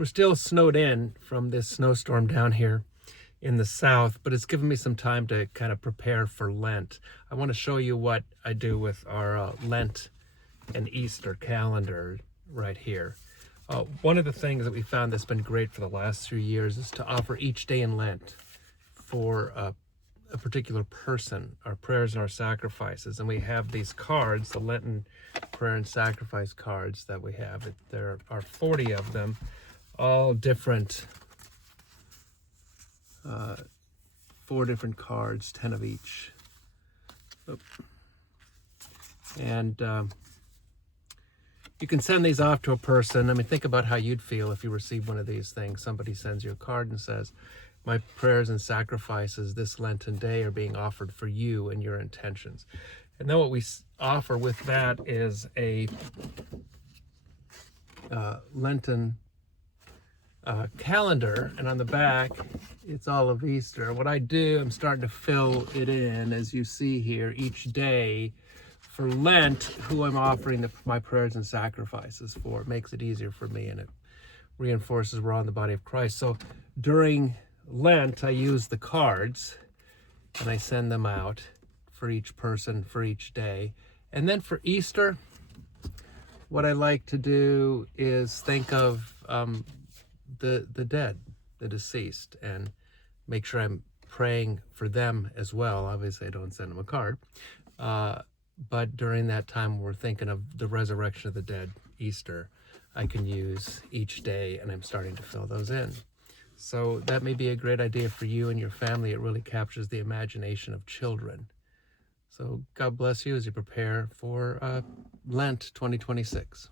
We're still snowed in from this snowstorm down here in the south, but it's given me some time to kind of prepare for Lent. I want to show you what I do with our Lent and Easter calendar right here. One of the things that we found that's been great for the last 3 years is to offer each day in Lent for a particular person, our prayers and our sacrifices. And we have these cards, the Lenten prayer and sacrifice cards that we have. There are 40 of them, all different, 4 different cards, 10 of each. And you can send these off to a person. I mean, think about how you'd feel if you received one of these things. Somebody sends you a card and says, "My prayers and sacrifices this Lenten day are being offered for you and your intentions." And then what we offer with that is a Lenten calendar, and on the back it's all of Easter. What I do, I'm starting to fill it in, as you see here, each day for Lent, who I'm offering my prayers and sacrifices for. It makes it easier for me, and it reinforces we're all in the body of Christ. So during Lent, I use the cards and I send them out for each person for each day. And then for Easter, what I like to do is think of the dead, the deceased, and make sure I'm praying for them as well. Obviously, I don't send them a card. But during that time, we're thinking of the resurrection of the dead, Easter. I can use each day, and I'm starting to fill those in. So that may be a great idea for you and your family. It really captures the imagination of children. So God bless you as you prepare for Lent 2026.